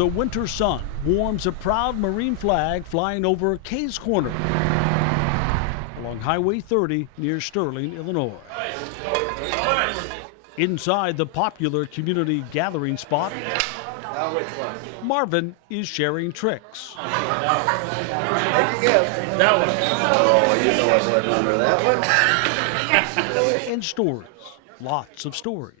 the winter sun warms a proud Marine flag flying over Kay's Corner along Highway 30 near Sterling, Illinois. Inside the popular community gathering spot, Marvin is sharing tricks. That one. Oh, you know what's under that one. And stories, lots of stories.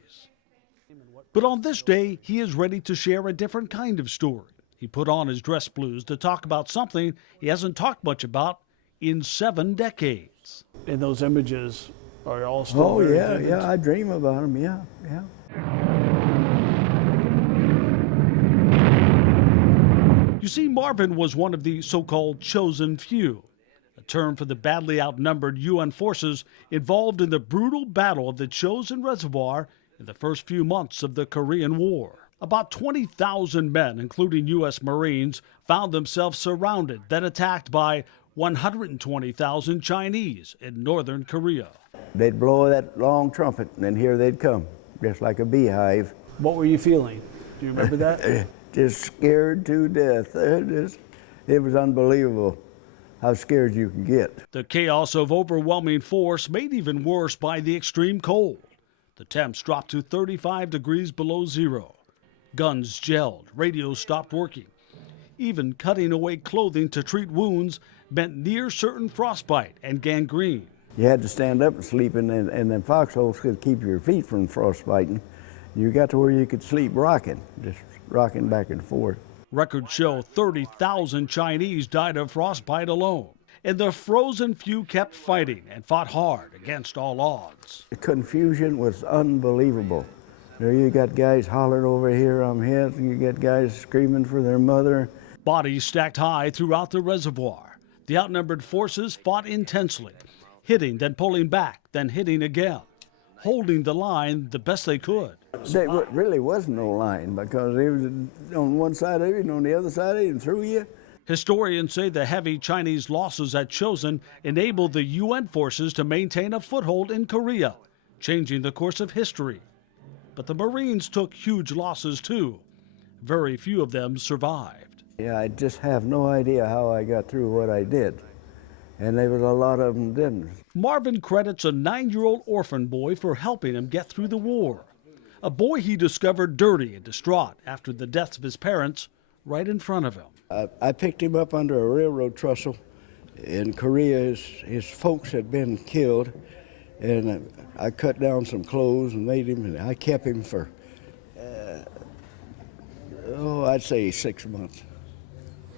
But on this day, he is ready to share a different kind of story. He put on his dress blues to talk about something he hasn't talked much about in 7 decades. And those images are all still Oh, very yeah, vivid. yeah, I dream about them, yeah. You see, Marvin was one of the so-called chosen few, a term for the badly outnumbered UN forces involved in the brutal battle of the Chosin Reservoir in the first few months of the Korean War. About 20,000 men, including U.S. Marines, found themselves surrounded, then attacked by 120,000 Chinese in northern Korea. They'd blow that long trumpet, and then here they'd come, just like a beehive. What were you feeling? Do you remember that? Just scared to death. It was unbelievable how scared you could get. The chaos of overwhelming force made even worse by the extreme cold. The temps dropped to 35 degrees below zero. Guns gelled, radios stopped working. Even cutting away clothing to treat wounds meant near certain frostbite and gangrene. You had to stand up and sleep in them foxholes could keep your feet from frostbiting. You got to where you could sleep rocking, just rocking back and forth. Records show 30,000 Chinese died of frostbite alone. And the frozen few kept fighting and fought hard against all odds. The confusion was unbelievable. There you got guys hollering over here, I'm hit. You got guys screaming for their mother. Bodies stacked high throughout the reservoir. The outnumbered forces fought intensely, hitting, then pulling back, then hitting again, holding the line the best they could. There really was no line because they was on one side of it and on the other side of it and through you. Historians say the heavy Chinese losses at Chosin enabled the UN forces to maintain a foothold in Korea, changing the course of history. But the Marines took huge losses too. Very few of them survived. Yeah, I just have no idea how I got through what I did. And there was a lot of them didn't. Marvin credits a 9-year-old orphan boy for helping him get through the war. A boy he discovered dirty and distraught after the deaths of his parents right in front of him. I picked him up under a railroad trestle. In Korea, his folks had been killed, and I cut down some clothes and made him, and I kept him for, I'd say 6 months.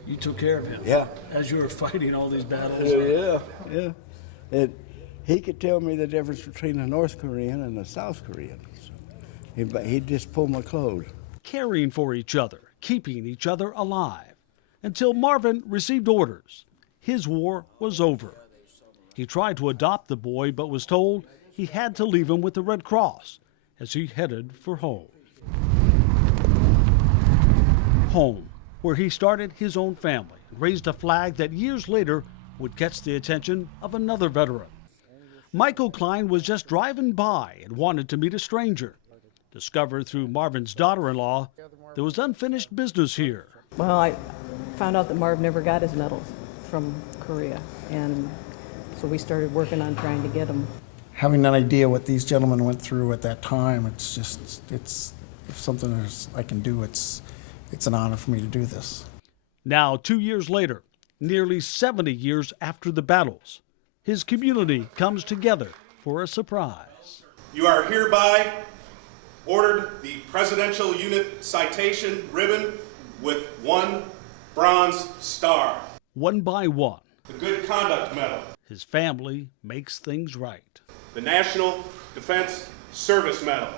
You took care of him? Yeah. As you were fighting all these battles? Yeah. And he could tell me the difference between a North Korean and a South Korean. So he'd just pull my clothes. Caring for each other, keeping each other alive. Until Marvin received orders. His war was over. He tried to adopt the boy, but was told he had to leave him with the Red Cross as he headed for home. Home, where he started his own family and raised a flag that years later would catch the attention of another veteran. Michael Klein was just driving by and wanted to meet a stranger. Discovered through Marvin's daughter-in-law, there was unfinished business here. Well, I found out that Marv never got his medals from Korea, and so we started working on trying to get them. Having an idea what these gentlemen went through at that time, it's if something I can do, it's an honor for me to do this. Now, 2 years later, nearly 70 years after the battles, his community comes together for a surprise. You are hereby ordered the Presidential Unit Citation Ribbon with 1 bronze star. One by one, The Good Conduct Medal. his family makes things right. The National Defense Service Medal.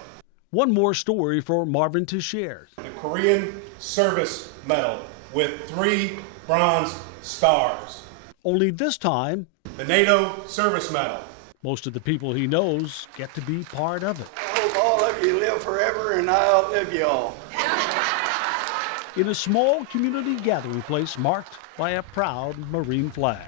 One more story for Marvin to share. The Korean Service Medal with 3 bronze stars. Only this time, The NATO Service Medal. most of the people he knows get to be part of it. I hope all of you live forever and I outlive you all. In a small community gathering place marked by a proud Marine flag.